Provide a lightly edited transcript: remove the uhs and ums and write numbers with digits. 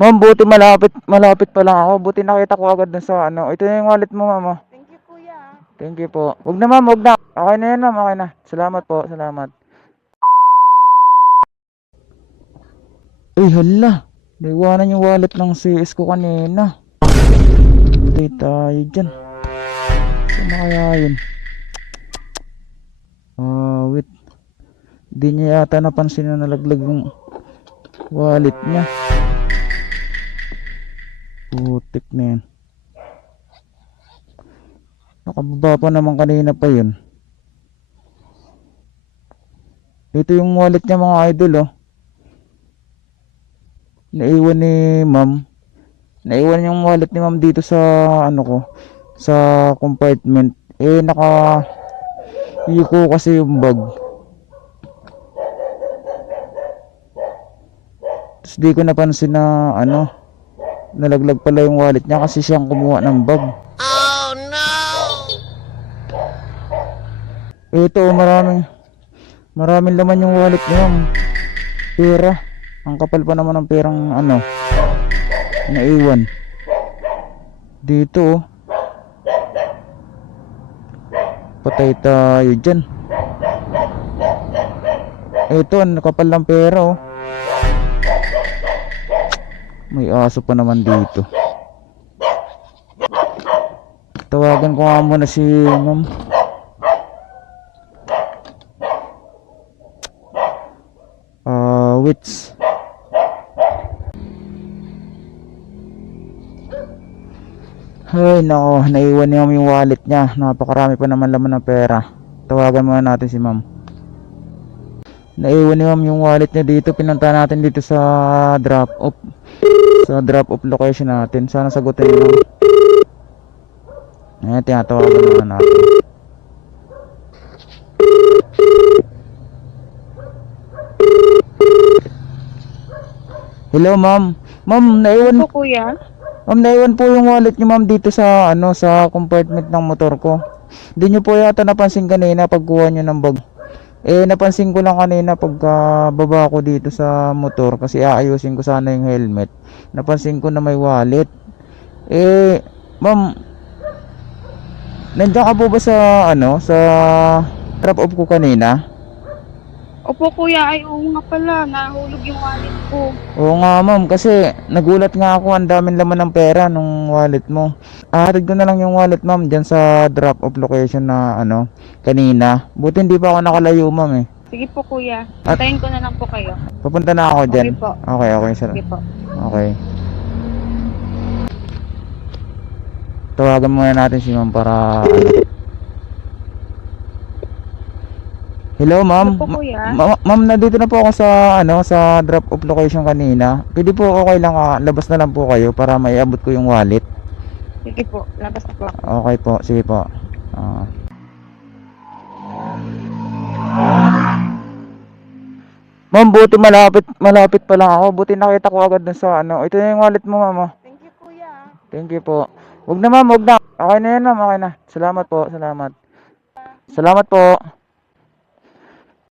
Ma'am, buti malapit pa lang ako. Buti nakita ko agad dun sa ano. Ito na yung wallet mo, ma'am. Oh. Thank you, kuya. Thank you po. Wag na, ma'am, wag na. Okay na yan, ma'am. Okay na. Salamat po, salamat. Uy, hala. Naiwanan yung wallet ng CS ko kanina. Patay tayo dyan. Saan na kaya yun? Wait. Di niya yata napansin na nalaglag yung wallet niya. Putik na yan. Nakababa pa naman kanina pa yun. Ito yung wallet niya, mga idol, oh. Naiwan ni ma'am. Naiwan yung wallet ni ma'am dito sa ano ko, sa compartment. Yuko kasi yung bag. Tapos di ko napansin na ano, nalaglag pala yung wallet niya kasi siyang kumuha ng bag. Oh no! Ito, maraming laman yung wallet niya, ma'am. Pera. Ang kapal pa naman ng perang ano, naiwan. Dito, oh. Patay tayo dyan. Ito, ang kapal ng pera, oh. May aso pa naman dito. Tawagan ko nga muna si ma'am. Wits. Ay nako, naiwan niya yung wallet niya. Napakarami pa naman laman ng pera. Tawagan muna natin si ma'am. Naiwan niya yung wallet niya dito. Pinunta natin dito sa drop off. Sa drop off location natin. Sana sagutin niyo. Ayan, tinatawagan muna natin. Hello, ma'am. Ma'am, naiwan Po, kuya. Ma'am, naiwan po yung wallet niyo, ma'am, dito sa ano, sa compartment ng motor ko. Hindi niyo po yata napansin kanina pagkuha niyo ng bag. Napansin ko lang kanina pagka baba ko dito sa motor kasi aayusin ko sana yung helmet. Napansin ko na may wallet. Ma'am, nandiyan ka po ba sa ano, sa drop off ko kanina? Opo, kuya. Ay, oo nga pala. Nahulog yung wallet ko. Oo nga, ma'am, kasi nagulat nga ako, ang daming laman ng pera nung wallet mo. Ahatid ko na lang yung wallet, ma'am, dyan sa drop off location na ano, kanina. Buti hindi pa ako nakalayo, ma'am, eh. Sige po, kuya. At- Antayin ko na lang po kayo. Papunta na ako dyan. Okay po. Okay, sir. Sige po. Okay. Tawagan muna natin si ma'am para ano. Hello, ma'am. Ano po, kuya? Ma'am, nandito na po ako sa ano, sa drop off location kanina. Pwede po okay lang, labas na lang po kayo para maiabot ko yung wallet. Sige po. Labas na po ako. Okay po, sige po. Ma'am, buti malapit pa lang ako. Buti nakita ko agad dun sa ano. Ito na yung wallet mo, ma'am. Oh. Thank you, kuya. Thank you po. Wag na, ma'am, wag na. Okay na yan, ma'am. Okay na. Salamat po, salamat. Salamat po.